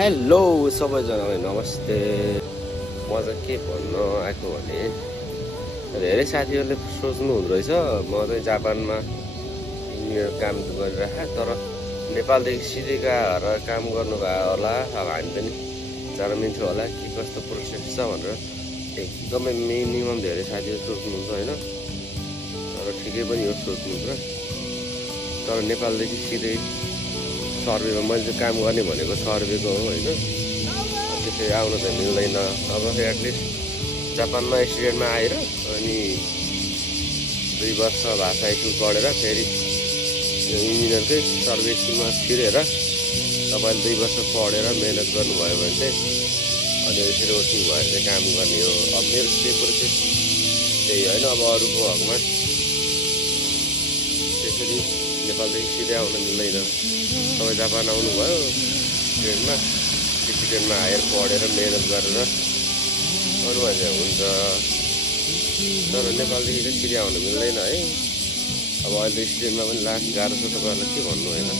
Hello सबैजनालाई नमस्ते। म चाहिँ के भन्न आएको भने धेरै साथीहरूले सोच्नु हुँदो रहेछ म चाहिँ जापानमा इन्जिनियर काम गरिरहेको तर नेपालदेखि सिधै गएर काम गर्नुभयो होला, अब हामी पनि जान मिल्थ्यो होला के कस्तो प्रोसेस छ भनेर एकदमै मिनिमम धेरै साथीहरू सोच्नुहुन्छ होइन। तर ठिकै पनि हो सोच्नुहुन्छ, तर नेपालदेखि सिधै सर्वेमा मैले चाहिँ काम गर्ने भनेको सर्वेको हो होइन। त्यसरी आउन त मिल्दैन। अब एटलिस्ट जापानमा स्टुडेन्टमा आएर अनि 2 वर्ष भाषा स्कुल पढेर फेरि इन्जिनियरकै सर्वे स्कुलमा छिरेर तपाईँले 2 वर्ष पढेर मिहिनेत गर्नुभयो भने चाहिँ अनि यसरी वर्किङ भएर चाहिँ काम गर्ने हो। अब मेरो चाहिँ प्रोसेस त्यही होइन। अब अरूको हकमा त्यसरी नेपालदेखि सिधै आउन मिल्दैन। तपाईँ जापान आउनुभयो स्टुडेन्टमा आएर पढेर मिहिनेत गरेर अरूमा चाहिँ हुन्छ, तर नेपालदेखि चाहिँ सिधै आउन मिल्दैन है। अब अहिले स्टुडेन्टमा पनि लास्ट गाह्रो छ, तपाईँहरूलाई के भन्नु होइन।